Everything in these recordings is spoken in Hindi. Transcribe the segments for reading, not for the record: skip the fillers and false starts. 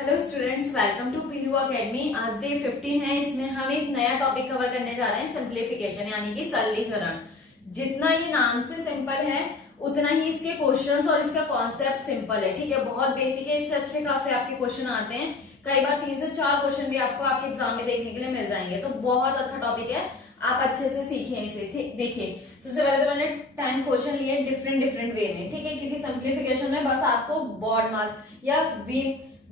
Hello students, welcome to PU academy. आज डे 15 है। इसमें हम एक नया टॉपिक कवर करने जा रहे हैं, सिंप्लीफिकेशन यानी कि सरलीकरण। जितना ये नाम से सिंपल है उतना ही इसके क्वेश्चंस और इसका कॉन्सेप्ट सिंपल है। ठीक है, बहुत बेसिक है। इससे अच्छे खासे आपके क्वेश्चन आते हैं। कई बार 3 से 4 क्वेश्चन भी आपको आपके एग्जाम में देखने के लिए मिल जाएंगे। तो बहुत अच्छा टॉपिक है, आप अच्छे से सीखें इसे। ठीक, देखिए सबसे पहले तो मैंने 10 क्वेश्चन लिए डिफरेंट वे में। ठीक है, क्योंकि सिंप्लीफिकेशन में बस आपको बॉड मास या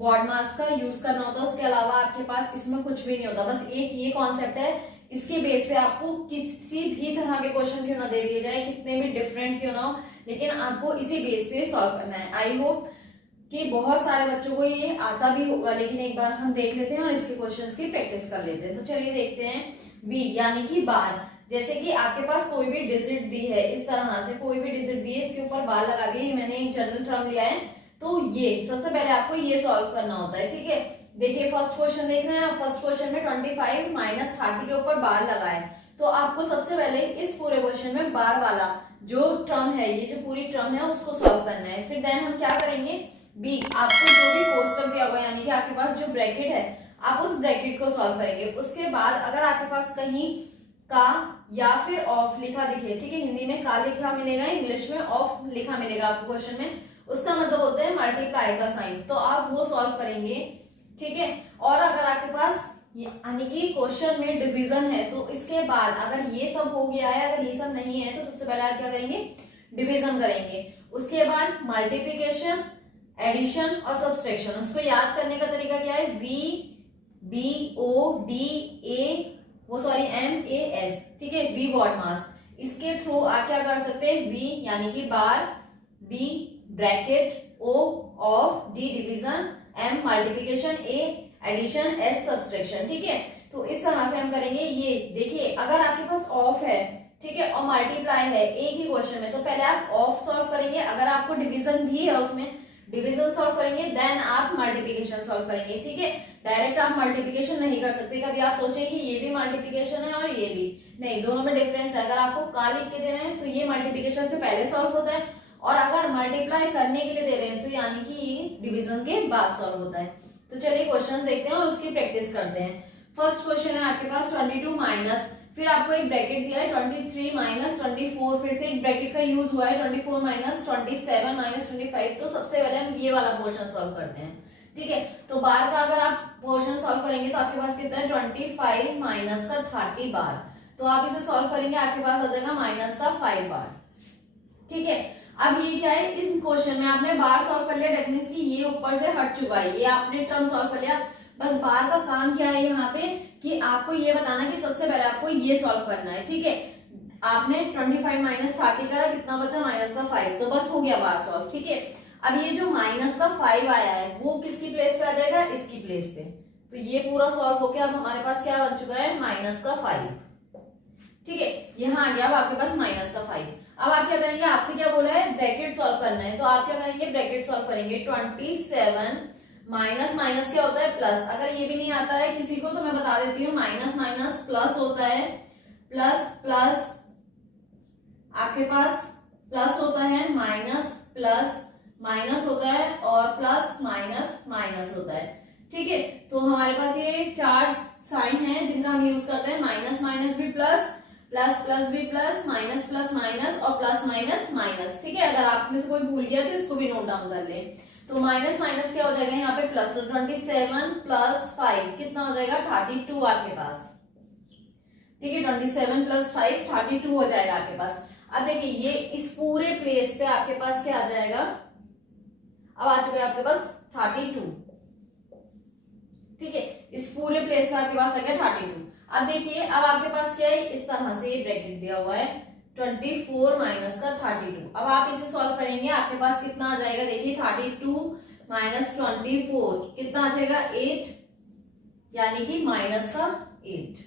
बॉड मास का यूज करना होता है। उसके अलावा आपके पास इसमें कुछ भी नहीं होता। बस एक ये कॉन्सेप्ट है, इसके बेस पे आपको किसी भी तरह के क्वेश्चन क्यों ना दे दिए जाए, कितने भी डिफरेंट क्यों ना हो, लेकिन आपको इसी बेस पे सॉल्व करना है। आई होप कि बहुत सारे बच्चों को ये आता भी होगा, लेकिन एक बार हम देख लेते हैं और इसके क्वेश्चंस की प्रैक्टिस कर लेते हैं। तो चलिए देखते हैं। वी यानी कि बार, जैसे कि आपके पास कोई भी डिजिट दी है, इस तरह से कोई भी डिजिट दी है, इसके ऊपर बार लगा दिए। मैंने एक जनरल टर्म लिया है, तो ये सबसे पहले आपको ये सॉल्व करना होता है। ठीक है, देखिए फर्स्ट क्वेश्चन देख रहे हैं। फर्स्ट क्वेश्चन में 25 माइनस 30 के ऊपर बार लगा है, तो आपको सबसे पहले इस पूरे क्वेश्चन में बार वाला जो टर्म है, ये जो पूरी टर्म है, उसको सॉल्व करना है। फिर देन हम क्या करेंगे, बी आपको जो भी कोष्टक दिया हुआ है यानी कि आपके पास जो ब्रैकेट है, आप उस ब्रैकेट को सॉल्व करेंगे। उसके बाद अगर आपके पास कहीं का या फिर ऑफ लिखा दिखे, ठीक है, हिंदी में का लिखा मिलेगा, इंग्लिश में ऑफ लिखा मिलेगा आपको क्वेश्चन में, उसका मतलब होता है मल्टीप्लाई का साइन, तो आप वो सॉल्व करेंगे। ठीक है, और अगर आपके पास यानी कि क्वेश्चन में डिवीजन है, तो इसके बाद अगर ये सब हो गया है, अगर ये सब नहीं है, तो सबसे पहले आप क्या करेंगे, डिवीजन करेंगे। उसके बाद मल्टीप्लिकेशन, एडिशन और सब्सट्रैक्शन। उसको याद करने का तरीका क्या है, MAS। ठीक है, वी बॉड मास, इसके थ्रू आप क्या कर सकते हैं, वी यानी कि bar, B bracket, O of, D division, M multiplication, A addition, S subtraction. ठीक है, तो इस तरह से हम करेंगे। ये देखिए अगर आपके पास ऑफ है, ठीक है, और मल्टीप्लाई है एक ही क्वेश्चन में, तो पहले आप ऑफ सॉल्व करेंगे। अगर आपको डिवीजन भी है, उसमें डिवीजन सॉल्व करेंगे, देन आप मल्टीप्लिकेशन सॉल्व करेंगे। ठीक है, डायरेक्ट आप मल्टीप्लिकेशन नहीं कर सकते। कभी आप सोचें कि ये भी मल्टीप्लिकेशन है और ये भी नहीं, दोनों में डिफरेंस है। अगर आपको का लिख के दे रहे हैं तो ये मल्टीप्लिकेशन से पहले सॉल्व होता है, और अगर मल्टीप्लाई करने के लिए दे रहे हैं तो यानी कि ये डिवीजन के बाद सॉल्व होता है। तो चलिए क्वेश्चंस देखते हैं और उसकी प्रैक्टिस करते हैं। फर्स्ट क्वेश्चन है आपके पास 22 माइनस, फिर आपको एक ब्रैकेट दिया है 23 माइनस 24, फिर से एक ब्रैकेट का यूज हुआ है 24 माइनस 27 माइनस 25। तो सबसे पहले हम ये वाला पोर्शन सॉल्व करते हैं। ठीक है, तो बार का अगर आप पोर्शन सॉल्व करेंगे तो आपके पास कितना है, 25 माइनस का 30 बार, तो आप इसे सॉल्व करेंगे, आपके पास आ जाएगा माइनस का 5 बार। ठीक है, अब ये क्या है, इस क्वेश्चन में आपने बार सॉल्व कर लिया, डेट मींस कि ये ऊपर से हट चुका है, ये आपने टर्म सॉल्व कर लिया। बस बार का काम क्या है यहाँ पे, कि आपको ये बताना कि सबसे पहले आपको ये सॉल्व करना है। ठीक है, आपने 25 माइनस 30 करा, कितना बचा, माइनस का 5, तो बस हो गया बार सॉल्व। ठीक है, अब ये जो माइनस का 5 आया है वो किसकी प्लेस पे आ जाएगा, इसकी प्लेस पे, तो ये पूरा सॉल्व होके अब हमारे पास क्या बन चुका है, माइनस का 5। ठीक है, यहाँ आ गया अब आपके पास माइनस का 5। अब आप क्या करेंगे, आपसे क्या बोला है, ब्रैकेट सॉल्व करना है, तो आप क्या करेंगे, ब्रैकेट सॉल्व करेंगे। 27 माइनस माइनस क्या होता है, प्लस। अगर ये भी नहीं आता है किसी को तो मैं बता देती हूँ, माइनस माइनस प्लस होता है, प्लस प्लस आपके पास प्लस होता है, माइनस प्लस माइनस होता है, और प्लस माइनस माइनस होता है। ठीक है, तो हमारे पास ये 4 साइन है जिनका हम यूज करते हैं। माइनस माइनस भी प्लस, प्लस प्लस भी प्लस, माइनस प्लस माइनस और प्लस माइनस माइनस। ठीक है, अगर आप में से कोई भूल गया तो इसको भी नोट डाउन कर ले। तो माइनस माइनस क्या हो जाएगा यहाँ पे, प्लस। 27 प्लस 5 कितना हो जाएगा, 32 आपके पास। ठीक है, 27 प्लस 5 32 हो जाएगा आपके पास। अब देखिए ये इस पूरे प्लेस पे आपके पास क्या आ जाएगा, अब आ चुका है आपके पास 32। ठीक है, इस पूरे प्लेस पे आपके पास आ गया 32। अब देखिए अब आपके पास क्या है, इस तरह से ब्रैकेट दिया हुआ है 24 माइनस का 32। अब आप इसे सॉल्व करेंगे, आपके पास कितना आ जाएगा, देखिए 32 माइनस 24 कितना आ जाएगा, 8, यानी कि माइनस का 8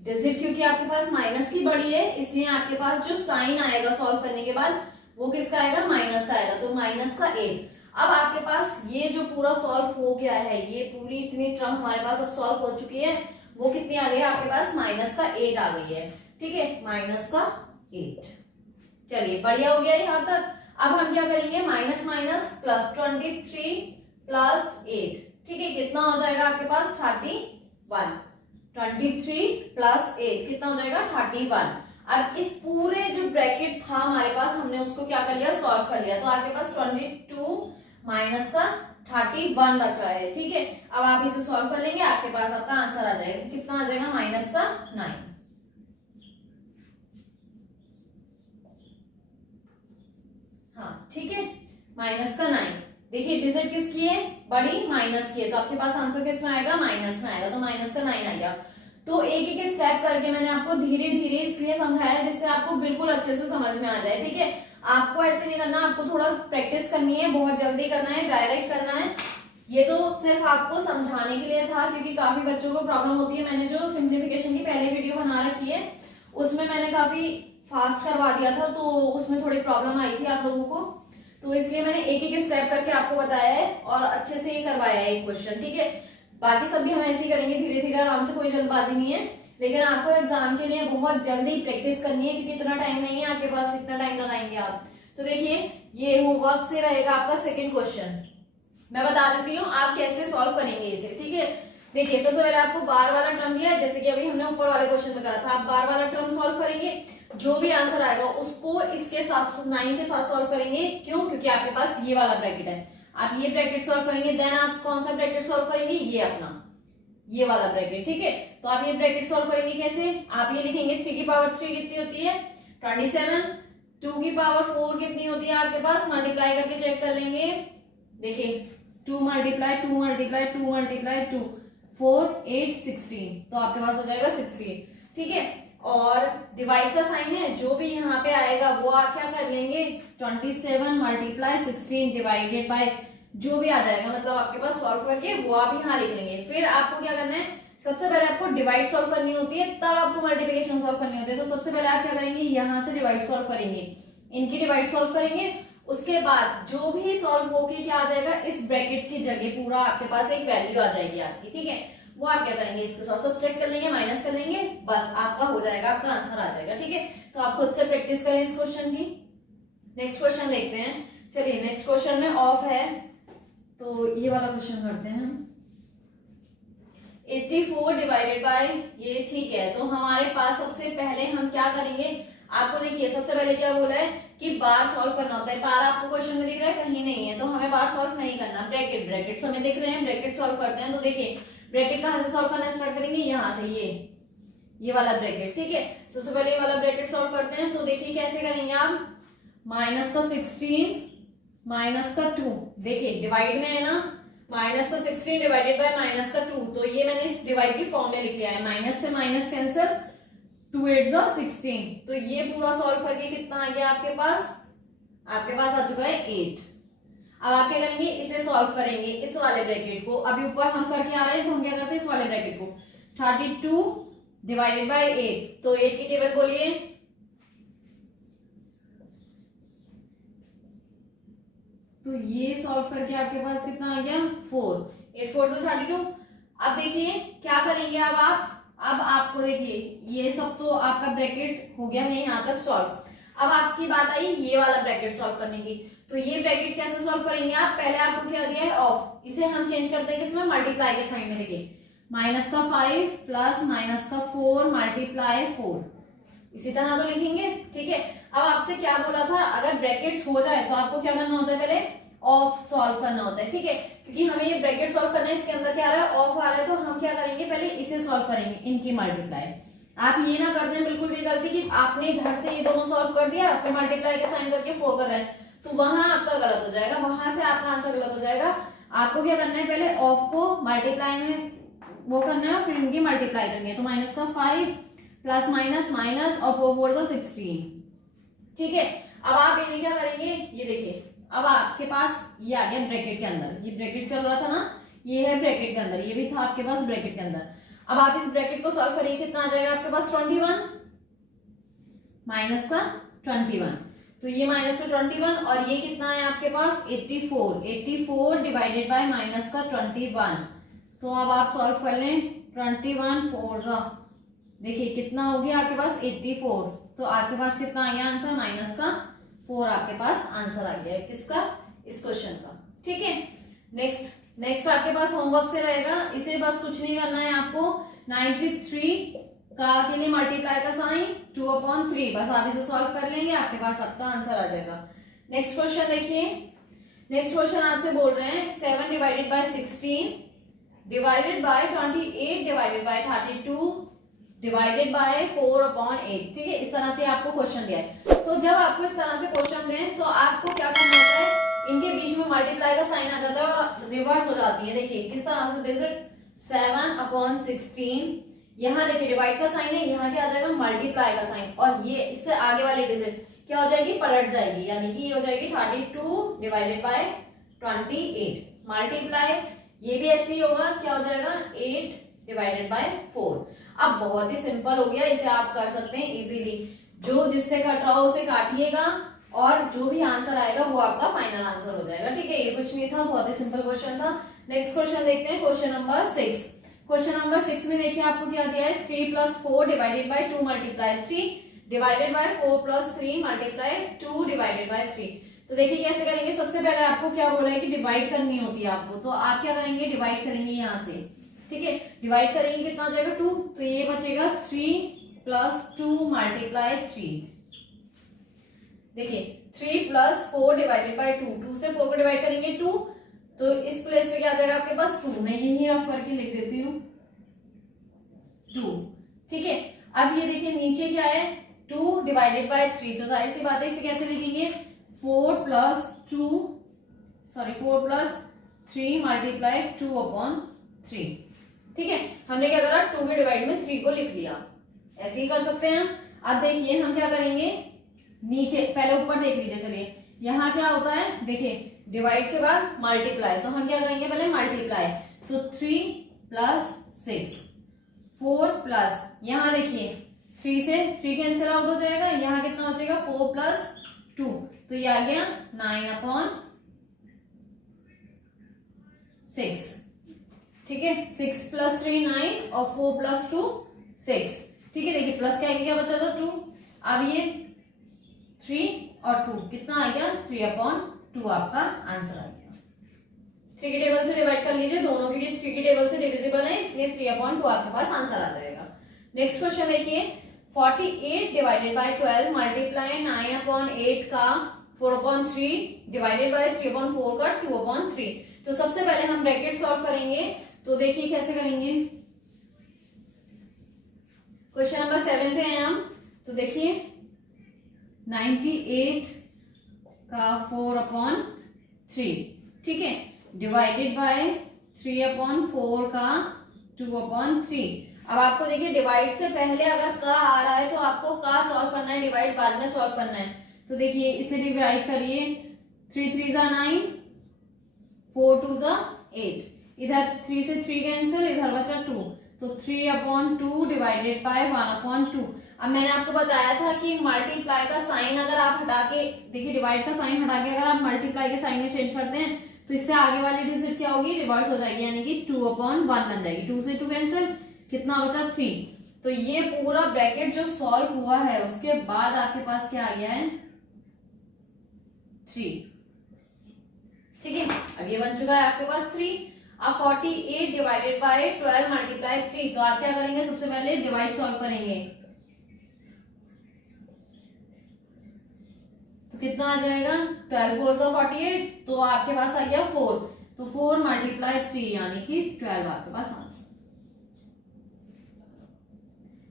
डिजिट, क्योंकि आपके पास माइनस की बड़ी है, इसलिए आपके पास जो साइन आएगा सॉल्व करने के बाद वो किसका आएगा, माइनस का आएगा, तो माइनस का 8। अब आपके पास ये जो पूरा सॉल्व हो गया है, ये पूरी इतनी टर्म हमारे पास अब सॉल्व हो चुकी है, वो कितनी आ गई है आपके पास, माइनस का 8 आ गई है। ठीक है, माइनस का 8। चलिए बढ़िया हो गया यहाँ तक। अब हम क्या करेंगे, माइनस माइनस प्लस 23 प्लस 8, ठीक है, कितना हो जाएगा आपके पास 31। 23 प्लस 8 कितना हो जाएगा 31। अब इस पूरे जो ब्रैकेट था हमारे पास, हमने उसको क्या कर लिया, सॉल्व कर लिया। तो आपके पास 22 माइनस का 31 बचा है, ठीक है। अब आप इसे सॉल्व कर लेंगे, आपके पास आपका आंसर आ जाएगा, कितना आ जाएगा, माइनस का 9। हाँ ठीक है, माइनस का 9। देखिए डिजिट किसकी है, बड़ी, माइनस की है, तो आपके पास आंसर किस में आएगा, माइनस में आएगा, तो माइनस का 9 आ गया। तो एक एक स्टेप करके मैंने आपको धीरे धीरे इसलिए समझाया जिससे आपको बिल्कुल अच्छे से समझ में आ जाए, ठीक है। आपको ऐसे नहीं करना, आपको थोड़ा प्रैक्टिस करनी है, बहुत जल्दी करना है, डायरेक्ट करना है। ये तो सिर्फ आपको समझाने के लिए था, क्योंकि काफी बच्चों को प्रॉब्लम होती है। मैंने जो सिंप्लीफिकेशन की पहले वीडियो बना रखी है उसमें मैंने काफी फास्ट करवा दिया था, तो उसमें थोड़ी प्रॉब्लम आई थी आप लोगों को, तो इसलिए मैंने एक एक स्टेप करके आपको बताया है और अच्छे से ये करवाया है एक क्वेश्चन, ठीक है। बाकी सब भी हम ऐसे ही करेंगे धीरे धीरे, आराम से, कोई जल्दबाजी नहीं है। लेकिन आपको एग्जाम के लिए बहुत जल्दी प्रैक्टिस करनी है, क्योंकि इतना टाइम नहीं है आपके पास, इतना टाइम लगाएंगे आप। तो देखिए ये होमवर्क से रहेगा आपका सेकंड क्वेश्चन। मैं बता देती हूँ आप कैसे सॉल्व करेंगे इसे, ठीक है। देखिए सबसे पहले आपको बार वाला टर्म दिया है, जैसे कि अभी हमने ऊपर वाले क्वेश्चन में करा था। आप बार वाला टर्म सॉल्व करेंगे, जो भी आंसर आएगा उसको इसके साथ 9 के साथ सॉल्व करेंगे। क्यों, क्योंकि आपके पास ये वाला ब्रैकेट है, आप ये ब्रैकेट सॉल्व करेंगे, देन आप कौन सा ब्रैकेट सॉल्व करेंगे, ये अपना ये वाला ब्रैकेट, ठीक है। तो आप ये ब्रैकेट सॉल्व करेंगे कैसे, आप ये लिखेंगे 3 की पावर 3 कितनी होती है 27, 2 की पावर 4 कितनी होती है आपके पास, मल्टीप्लाई करके चेक कर लेंगे। देखिए 2 मल्टीप्लाई 2 मल्टीप्लाई 2 मल्टीप्लाई 2 4 8 16, तो आपके पास हो जाएगा 16, ठीक है। और डिवाइड का साइन है, जो भी यहाँ पे आएगा वो आप क्या कर लेंगे 27 मल्टीप्लाई 16 डिवाइडेड बाय जो भी आ जाएगा, मतलब आपके पास सॉल्व करके वो आप यहाँ लिख लेंगे। फिर आपको क्या करना है, सबसे पहले आपको डिवाइड सॉल्व करनी होती है, तब आपको मल्टीप्लिकेशन सॉल्व करनी होती है। तो सबसे पहले आप क्या करेंगे, यहाँ से डिवाइड सॉल्व करेंगे, इनकी डिवाइड सॉल्व करेंगे। उसके बाद जो भी सॉल्व होके क्या आ जाएगा, इस ब्रैकेट की जगह पूरा आपके पास एक वैल्यू आ जाएगी आपकी, ठीक है। वो आप क्या करेंगे, इसके साथ सब्ट्रैक्ट कर लेंगे, माइनस कर लेंगे, बस आपका हो जाएगा, आपका आंसर आ जाएगा, ठीक है। तो आप खुद से प्रैक्टिस करें इस क्वेश्चन की। नेक्स्ट क्वेश्चन देखते हैं। चलिए नेक्स्ट क्वेश्चन में ऑफ है, तो ये वाला क्वेश्चन करते हैं हम। 84 डिवाइडेड बाय ये, ठीक है। तो हमारे पास सबसे पहले हम क्या करेंगे, आपको देखिए सबसे पहले क्या बोला है कि बार सॉल्व करना होता है। बार आपको क्वेश्चन में दिख रहा है, कहीं नहीं है, तो हमें बार सॉल्व नहीं करना। ब्रैकेट ब्रैकेट हमें दिख रहे हैं, ब्रैकेट सॉल्व करते हैं। तो देखिए ब्रैकेट कहां से सॉल्व करना स्टार्ट करेंगे, यहाँ से, ये वाला ब्रैकेट, ठीक है। सबसे पहले ये वाला ब्रैकेट सॉल्व करते हैं। तो देखिए कैसे करेंगे आप, माइनस का 16 माइनस का 2, देखिए डिवाइड में है ना, माइनस का 16 डिवाइडेड बाय माइनस का 2, तो ये मैंने इस डिवाइड की फॉर्म में लिख लिया है। माइनस से माइनस कैंसिल, 2 8 16, तो ये पूरा सॉल्व करके कितना आ गया आपके पास, आपके पास आ चुका है 8। अब आप क्या करेंगे, इसे सॉल्व करेंगे, इस वाले ब्रैकेट को। अभी ऊपर हम करके आ रहे हैं, तो हम क्या करते हैं, इस वाले ब्रैकेट को 32 डिवाइडेड बाय 8, तो 8 की टेबल बोलिए, तो ये सॉल्व करके आपके पास कितना आ गया 4, 8 4 से 32। अब देखिए क्या करेंगे, अब आपको देखिए ये सब तो आपका ब्रैकेट हो गया है यहाँ तक सॉल्व। अब आपकी बात आई ये वाला ब्रैकेट सॉल्व करने की। तो ये ब्रैकेट कैसे सॉल्व करेंगे आप, पहले आपको क्या दिया है ऑफ, इसे हम चेंज करते हैं किसमें, मल्टीप्लाई के साइन में। देखिए माइनस का 5 प्लस माइनस का 4 मल्टीप्लाई 4, इसी तरह तो लिखेंगे, ठीक है। अब आपसे क्या बोला था, अगर ब्रैकेट्स हो जाए तो आपको क्या करना होता है, पहले ऑफ सॉल्व करना होता है, ठीक है। क्योंकि हमें ये ब्रैकेट सॉल्व करना है, इसके अंदर क्या आ रहा है, ऑफ आ रहा है, तो हम क्या करेंगे, पहले इसे सॉल्व करेंगे, इनकी मल्टीप्लाई। आप ये ना कर दें बिल्कुल भी गलती कि आपने इधर से ये दोनों सॉल्व कर दिया, फिर मल्टीप्लाई के साइन करके 4 कर रहे हैं, तो वहां आपका गलत हो जाएगा, वहां से आपका आंसर गलत हो जाएगा। आपको क्या करना है, पहले ऑफ को मल्टीप्लाई में वो करना है, फिर इनकी मल्टीप्लाई करनी है। तो माइनस का 5 प्लस माइनस माइनस और 4 4 16, ठीक है। अब आप इन्हें क्या करेंगे, ये देखिए अब आपके पास ये आ गया ब्रैकेट के अंदर, ये ब्रैकेट चल रहा था ना, ये है ब्रैकेट के अंदर, ये भी था आपके पास ब्रैकेट के अंदर। अब आप इस ब्रैकेट को सॉल्व करिए, कितना आ जाएगा आपके पास 21 माइनस का 21, तो ये माइनस का 21 और ये कितना है आपके पास 84 डिवाइडेड बाय माइनस का 21। तो अब आप सॉल्व कर लें, 21 4 देखिए कितना हो गया आपके पास 84, तो आपके पास कितना आ गया आंसर, माइनस का 4 आपके पास आंसर आ गया है, किसका, इस क्वेश्चन का, ठीक है। नेक्स्ट आपके पास होमवर्क से रहेगा, इसे बस कुछ नहीं करना है आपको, 93 का के लिए मल्टीप्लाई का साइन 2/3, बस आप इसे सॉल्व कर लेंगे, आपके पास आपका आंसर आ जाएगा। नेक्स्ट क्वेश्चन देखिए, नेक्स्ट क्वेश्चन आपसे बोल रहे हैं 7 divided by 16 divided by 28 divided by 32 divided by 4/8। ठीक है, इस तरह से आपको क्वेश्चन दिया है। तो जब आपको इस तरह से क्वेश्चन दें तो आपको क्या करना होता है, इनके बीच में मल्टीप्लाई का साइन आ जाता है और रिवर्स हो जाती है। देखिए किस तरह से, डिजिट 7/16, यहाँ देखिए डिवाइड का साइन है, यहाँ क्या आ जाएगा मल्टीप्लाई का साइन, और ये इससे आगे वाली डिजिट क्या हो जाएगी, पलट जाएगी, यानी कि ये हो जाएगी 32 डिवाइडेड बाय 28 मल्टीप्लाई, ये भी ऐसे ही होगा, क्या हो जाएगा 8 डिवाइडेड बाय 4। अब बहुत ही सिंपल हो गया, इसे आप कर सकते हैं इजीली, जो जिससे कट रहा हो उसे काटिएगा और जो भी आंसर आएगा वो आपका फाइनल आंसर हो जाएगा। ठीक है, ये कुछ नहीं था, बहुत ही सिंपल क्वेश्चन था। नेक्स्ट क्वेश्चन देखते हैं, क्वेश्चन नंबर 6। क्वेश्चन नंबर 6 में देखिए आपको क्या दिया है, 3 + 4 divided by 2 multiply 3 divided by 4 + 3 multiply 2 divided by 3। तो देखिए कैसे करेंगे, सबसे पहले आपको क्या बोला है कि डिवाइड करनी होती है आपको, तो आप क्या करेंगे, डिवाइड करेंगे यहाँ से। ठीक है, डिवाइड करेंगे, कितना आ जाएगा 2, तो ये बचेगा 3 + 2 मल्टीप्लाई 3। देखिए 3 + 4 डिवाइडेड बाय 2, 2 से 4 को डिवाइड करेंगे 2, तो इस प्लेस पे क्या आ जाएगा आपके पास 2, मैं यही रफ करके लिख देती हूँ 2। ठीक है, अब ये देखिए नीचे क्या है 2 डिवाइडेड बाय 3, तो जाहिर सी बात है इसे कैसे लिखेंगे 4 + 3 मल्टीप्लाई 2/3। ठीक है, हमने क्या करा 2 के डिवाइड में 3 को लिख लिया, ऐसे ही कर सकते हैं। अब देखिए हम क्या करेंगे, नीचे पहले ऊपर देख लीजिए, चलिए यहाँ क्या होता है, देखिए डिवाइड के बाद मल्टीप्लाई, तो हम क्या करेंगे पहले मल्टीप्लाई, तो 3 + 6 4 प्लस, यहाँ देखिए 3 से 3 कैंसिल आउट हो जाएगा, यहाँ कितना बचेगा 4 + 2, तो ये आ गया 9/6। ठीक है, 6 + 3 9 और 4 + 2 6। ठीक है, देखिए प्लस क्या बचा था 2, अब ये 3 और 2 कितना आ गया 3/2 आपका आंसर आ गया। 3 के टेबल से डिवाइड कर लीजिए, दोनों के लिए 3 के टेबल से डिविजिबल है, इसलिए 3/2 आपके पास आंसर आ जाएगा। नेक्स्ट क्वेश्चन देखिए, 48 डिवाइडेड बाय 12 मल्टीप्लाई 9/8 का 4/3 डिवाइडेड बाय 3/4 का 2/3। तो सबसे पहले हम ब्रैकेट सॉल्व करेंगे, तो देखिए कैसे करेंगे, क्वेश्चन नंबर 7 पे हैं हम, तो देखिए 98 का 4/3, ठीक है, डिवाइडेड बाय 3/4 का 2/3। अब आपको देखिए डिवाइड से पहले अगर का आ रहा है तो आपको का सॉल्व करना है, डिवाइड बाद में सॉल्व करना है। तो देखिए इसे डिवाइड करिए, 3 3 = 9, 4 2 = 8, इधर 3 से 3 कैंसिल, इधर बचा 2, तो 3/2 डिवाइडेड बाय 1/2। अब मैंने आपको बताया था कि मल्टीप्लाई का साइन अगर आप हटा के, देखिए डिवाइड का साइन हटा के अगर आप मल्टीप्लाई के साइन में चेंज करते हैं तो इससे आगे वाली डिजिट क्या होगी, रिवर्स हो जाएगी, यानी कि 2/1 बन जाएगी। 2 से 2 कैंसिल, कितना बचा 3। तो ये पूरा ब्रैकेट जो सॉल्व हुआ है उसके बाद आपके पास क्या आ गया है 3। ठीक है, अब ये बन चुका है आपके पास 3। अब 48 डिवाइडेड बाय 12 मल्टीप्लाई 3, तो आप क्या करेंगे, सबसे पहले डिवाइड सॉल्व करेंगे, तो कितना आ जाएगा 12 4 = 48, तो आपके पास आ गया 4, तो 4 मल्टीप्लाई 3 यानी कि 12 आपके पास आंसर।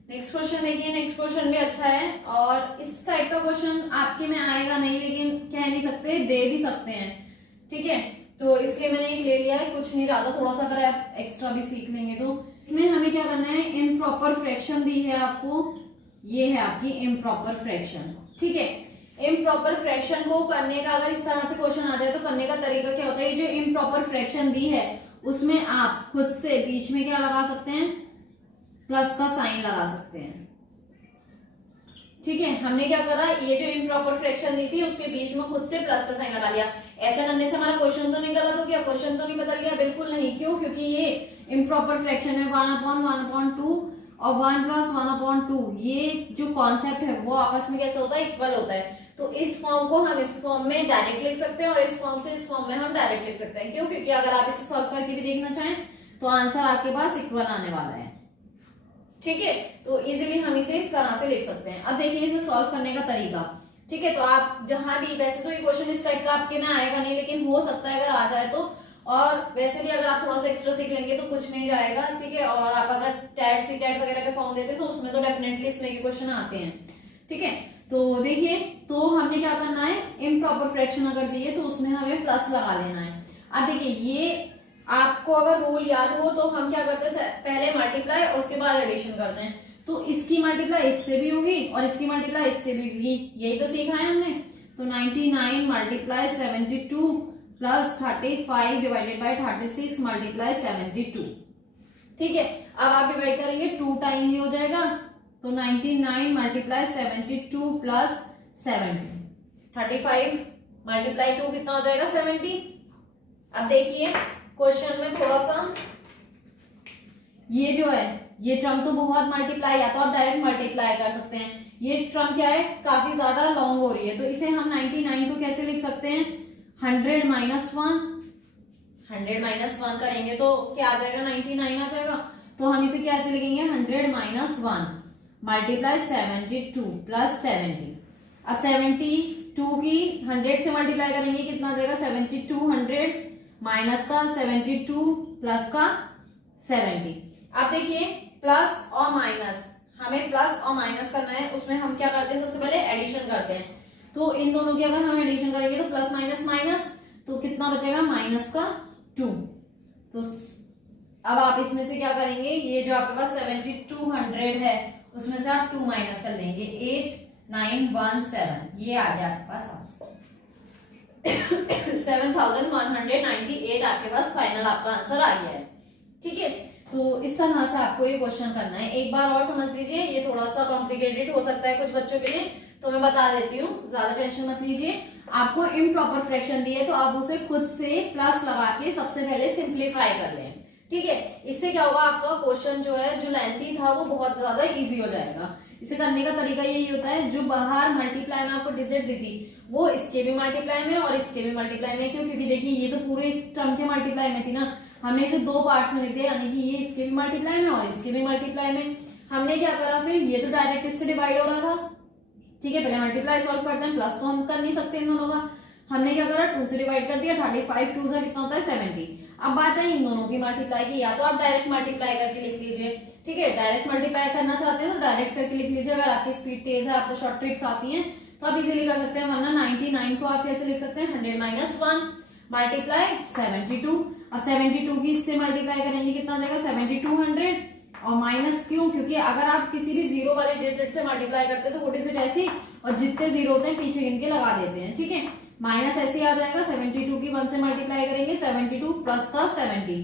नेक्स्ट क्वेश्चन देखिए, नेक्स्ट क्वेश्चन भी अच्छा है, और इस टाइप का क्वेश्चन आपके में आएगा नहीं, लेकिन कह नहीं सकते, दे भी सकते हैं। ठीक है, तो इसलिए मैंने एक ले लिया है, कुछ नहीं ज्यादा, थोड़ा सा अगर आप एक्स्ट्रा भी सीख लेंगे तो। इसमें हमें क्या करना है, इम्प्रॉपर फ्रैक्शन दी है आपको, ये है आपकी इम्प्रॉपर फ्रैक्शन। ठीक है, इम्प्रॉपर फ्रैक्शन को करने का अगर इस तरह से क्वेश्चन आ जाए तो करने का तरीका क्या होता है, ये जो इम्प्रॉपर फ्रैक्शन दी है उसमें आप खुद से बीच में क्या लगा सकते हैं, प्लस का साइन लगा सकते हैं। ठीक है, हमने क्या करा, ये जो इम्प्रॉपर फ्रैक्शन दी थी उसके बीच में खुद से प्लस का साइन लगा लिया। ऐसा करने से हमारा क्वेश्चन तो नहीं गलत हो गया, क्वेश्चन तो नहीं बदल गया, बिल्कुल नहीं। क्यों, क्योंकि ये इम्प्रॉपर फ्रैक्शन में 1/1/2 और 1 + 1/2, ये जो कॉन्सेप्ट है वो आपस में कैसे होता है, इक्वल होता है। तो इस फॉर्म को हम इस फॉर्म में डायरेक्ट लिख सकते हैं और इस फॉर्म से इस फॉर्म में हम डायरेक्ट लिख सकते हैं। क्यों? क्योंकि अगर आप इसे सॉल्व करके भी देखना चाहें तो आंसर आपके पास इक्वल आने वाला है। ठीक है, तो इजीली हम इसे इस तरह से लिख सकते हैं। अब देखिए इसे सॉल्व करने का तरीका। ठीक है, तो आप जहां भी, वैसे तो ये क्वेश्चन इस टाइप का आपके में आएगा नहीं, लेकिन हो सकता है अगर आ जाए तो, और वैसे भी अगर आप थोड़ा सा एक्स्ट्रा सीख लेंगे तो कुछ नहीं जाएगा। ठीक है, और आप अगर टैट सी टैट वगैरह के फॉर्म देते हैं तो उसमें तो डेफिनेटली इस तरह के क्वेश्चन आते हैं। ठीक है, तो देखिए, तो हमने क्या करना है, इम्प्रॉपर फ्रैक्शन अगर दिए तो उसमें हमें प्लस लगा लेना है। अब देखिए, ये आपको अगर रूल याद हो तो हम क्या करते हैं, पहले मल्टीप्लाई और उसके बाद एडिशन करते हैं। तो इसकी मल्टीप्लाई इससे भी होगी और इसकी मल्टीप्लाई इससे भी होगी, यही तो सीखा है हमने। तो 99 multiply 72 plus 35 divided by 36 multiply 72। ठीक है, अब आप डिवाइड करेंगे 2 टाइम ही हो जाएगा, तो 99 मल्टीप्लाई 72 प्लस 70, 35 मल्टीप्लाई 2 कितना हो जाएगा, 70। अब देखिए क्वेश्चन में थोड़ा सा ये जो है, ये टर्म तो बहुत मल्टीप्लाई, या तो आप डायरेक्ट मल्टीप्लाई कर सकते हैं। ये टर्म क्या है, काफी ज्यादा लॉन्ग हो रही है, तो इसे हम 99 को कैसे लिख सकते हैं, 100 माइनस 1, 100 माइनस 1 करेंगे तो क्या आ जाएगा, 99 आ जाएगा। तो हम इसे कैसे लिखेंगे, 100 माइनस 1 मल्टीप्लाई 72 प्लस 70। अब 72 की 100 से मल्टीप्लाई करेंगे कितना आ जाएगा, 72 100 माइनस का 72 प्लस का 70। अब देखिए प्लस और माइनस, हमें प्लस और माइनस करना है, उसमें हम क्या करते हैं, सबसे पहले एडिशन करते हैं। तो इन दोनों की अगर हम एडिशन करेंगे तो प्लस माइनस माइनस, तो कितना बचेगा, माइनस का 2। तो अब आप इसमें से क्या करेंगे, ये जो आपके पास 7200 है उसमें से आप 2 माइनस कर लेंगे, 8917, ये आ गया आपके पास आंसर। 7198 आपके पास फाइनल आपका आंसर आ गया है। ठीक है, तो इस तरह से आपको ये क्वेश्चन करना है। एक बार और समझ लीजिए, ये थोड़ा सा कॉम्प्लिकेटेड हो सकता है कुछ बच्चों के लिए, तो मैं बता देती हूँ, ज्यादा टेंशन मत लीजिए। आपको इम्प्रॉपर फ्रैक्शन दिए तो आप उसे खुद से प्लस लगा के सबसे पहले सिंप्लीफाई कर लें। ठीक है, इससे क्या होगा, आपका क्वेश्चन जो है, जो लेंथी था वो बहुत ज्यादा इजी हो जाएगा। इसे करने का तरीका यही होता है, जो बाहर मल्टीप्लाई में आपको डिजिट दी थी वो इसके भी मल्टीप्लाई में और इसके भी मल्टीप्लाई में, क्योंकि देखिए ये तो पूरे इस टर्म के मल्टीप्लाई में थी ना, हमने इसे 2 पार्ट्स में लिख दिया, यानी कि ये इसके भी मल्टीप्लाई में और इसके भी मल्टीप्लाई में। हमने क्या करा फिर, ये तो डायरेक्ट इससे डिवाइड हो रहा था। ठीक है, पहले मल्टीप्लाई सॉल्व करते हैं, प्लस तो हम कर नहीं सकते इन दोनों का, हमने क्या करा, 2 से डिवाइड कर दिया, 35 2 से कितना होता है, 70। अब बात है इन दोनों की मल्टीप्लाई की, या तो आप डायरेक्ट मल्टीप्लाई करके लिख लीजिए। ठीक है, डायरेक्ट मल्टीप्लाई करना चाहते हैं तो डायरेक्ट करके लिख लीजिए, अगर आपकी स्पीड तेज है, आपको शॉर्ट ट्रिक्स आती हैं तो आप इजीली कर सकते हैं। वरना 99 को आप कैसे लिख सकते हैं, 100 माइनस 1 मल्टीप्लाई 72। अब 72 की इससे मल्टीप्लाई करेंगे कितना आ जाएगा, 7200, और माइनस क्यों, क्योंकि अगर आप किसी भी जीरो वाले डिजिट से मल्टीप्लाई करते हैं तो वो डिजिट ऐसे, और जितने जीरो होते हैं पीछे गिन के लगा देते हैं। ठीक है, माइनस ऐसे आ जाएगा, 72 की 1 से मल्टीप्लाई करेंगे, 72 प्लस का 70।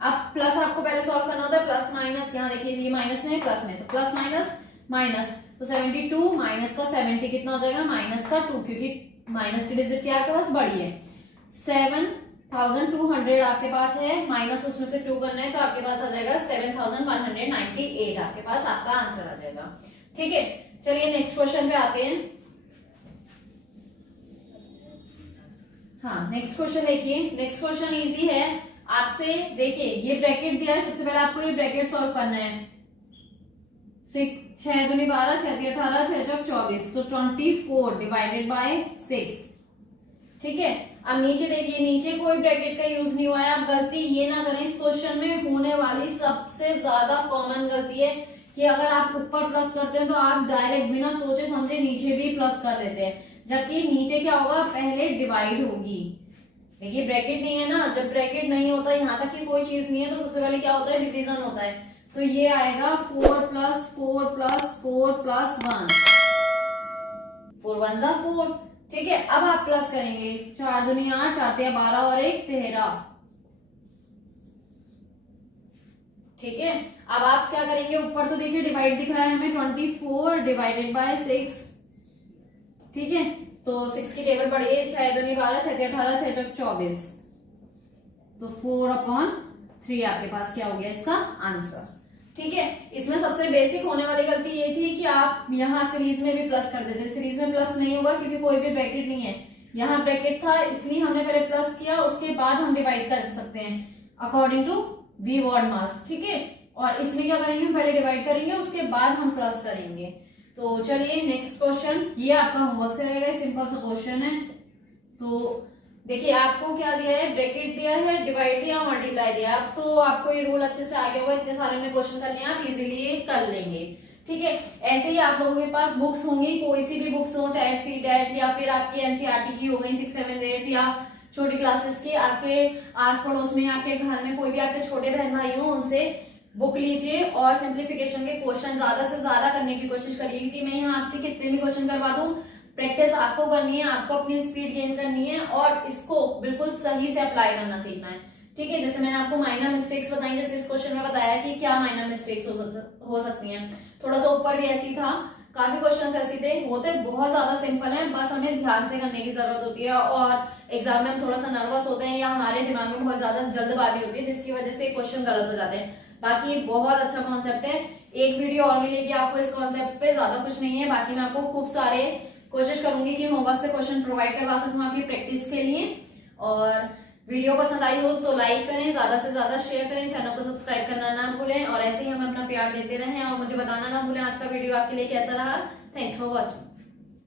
अब प्लस आपको पहले सॉल्व करना होता है, प्लस माइनस, यहाँ देखिए ये माइनस में प्लस में, तो प्लस माइनस माइनस, तो 72 माइनस का 70 कितना हो जाएगा, माइनस का 2, क्योंकि माइनस की डिजिट क्या आपके पास, बड़ी है। 7200 आपके पास है, माइनस उसमें से 2 करना है, तो आपके पास आ जाएगा 7198, आपके पास आपका आंसर आ जाएगा। ठीक है, चलिए नेक्स्ट क्वेश्चन पे आते हैं। हाँ, नेक्स्ट क्वेश्चन देखिए, नेक्स्ट क्वेश्चन इजी है आपसे। देखिए ये ब्रैकेट दिया है, सबसे पहले आपको ये ब्रैकेट सॉल्व करना है। 6 दूनी 12, 6 × 18, 6 × 24, तो 24 डिवाइडेड बाय 6। ठीक है, अब नीचे देखिए, नीचे कोई ब्रैकेट का यूज नहीं हुआ है। आप गलती ये ना करें, इस क्वेश्चन में होने वाली सबसे ज्यादा कॉमन गलती है कि अगर आप ऊपर प्लस करते हैं तो आप डायरेक्ट बिना सोचे समझे नीचे भी प्लस कर देते हैं, जबकि नीचे क्या होगा, पहले डिवाइड होगी। देखिए ब्रैकेट नहीं है ना, जब ब्रैकेट नहीं होता, यहाँ तक की कोई चीज नहीं है, तो सबसे पहले क्या होता है, डिवीजन होता है। तो ये आएगा 4 + 4 + 4 + 1, 4 1 = 4। ठीक है, अब आप प्लस करेंगे, 4 दूनी 8, 4 × 12 और 1 13। ठीक है, अब आप क्या करेंगे, ऊपर तो देखिए डिवाइड दिख रहा है हमें, 24 डिवाइडेड बाय 6। ठीक है, तो 6 की टेबल बढ़िए, 6 दूनी 12, 6 × 18, 6 × 24, तो 4/3 आपके पास क्या हो गया इसका आंसर। ठीक है। इसमें सबसे बेसिक होने वाली गलती ये थी कि आप यहाँ सीरीज में भी प्लस कर देते। सीरीज में प्लस नहीं होगा क्योंकि कोई भी ब्रैकेट नहीं है, यहाँ ब्रैकेट था इसलिए हमने पहले प्लस किया, उसके बाद हम डिवाइड कर सकते हैं अकॉर्डिंग टू वी वॉर्ड मास। ठीक है, और इसमें क्या करेंगे, हम पहले डिवाइड करेंगे उसके बाद हम प्लस करेंगे। तो चलिए नेक्स्ट क्वेश्चन, ये आपका होमवर्क से रहेगा, सिंपल सा क्वेश्चन है। तो देखिए आपको क्या दिया है, ब्रैकेट दिया है, डिवाइड दिया, मल्टीप्लाई दिया। अब तो आपको ये रूल अच्छे से आ गया होगा, इतने सारे ने क्वेश्चन कर लिया, आप इजीली कर लेंगे। ठीक है, ऐसे ही आप लोगों के पास बुक्स होंगी, कोई सी भी बुक्स हो, टेट सी टेट या फिर आपकी एनसीईआरटी की हो गई 6, 7, 8 या छोटी क्लासेस की, आपके आस पड़ोस में, आपके घर में कोई भी आपके छोटे बहन भाई हो, उनसे बुक लीजिए और सिंप्लीफिकेशन के क्वेश्चन ज्यादा से ज्यादा करने की कोशिश करिए, क्योंकि मैं यहाँ आपके कितने भी क्वेश्चन करवा दूं, प्रैक्टिस आपको करनी है, आपको अपनी स्पीड गेन करनी है और इसको बिल्कुल सही से अप्लाई करना सीखना है। ठीक है, जैसे मैंने आपको माइनर मिस्टेक्स बताई, जैसे इस क्वेश्चन में बताया कि क्या माइनर मिस्टेक्स हो सकती हैं, थोड़ा सा ऊपर भी ऐसी था, काफी क्वेश्चंस ऐसे थे, होते बहुत ज्यादा सिंपल है, बस हमें ध्यान से करने की जरूरत होती है और एग्जाम में हम थोड़ा सा नर्वस होते हैं या हमारे दिमाग में बहुत ज्यादा जल्दबाजी होती है जिसकी वजह से क्वेश्चन गलत हो जाते हैं। बाकी बहुत अच्छा कॉन्सेप्ट है, एक वीडियो और मिलेगी आपको इस कॉन्सेप्ट पे, ज्यादा कुछ नहीं है। बाकी मैं आपको खूब सारे कोशिश करूंगी कि होमवर्क से क्वेश्चन प्रोवाइड करवा सकूं आपकी प्रैक्टिस के लिए। और वीडियो पसंद आई हो तो लाइक करें, ज्यादा से ज्यादा शेयर करें, चैनल को सब्सक्राइब करना ना भूलें और ऐसे ही हमें अपना प्यार देते रहें और मुझे बताना ना भूलें आज का वीडियो आपके लिए कैसा रहा। Thanks for watching.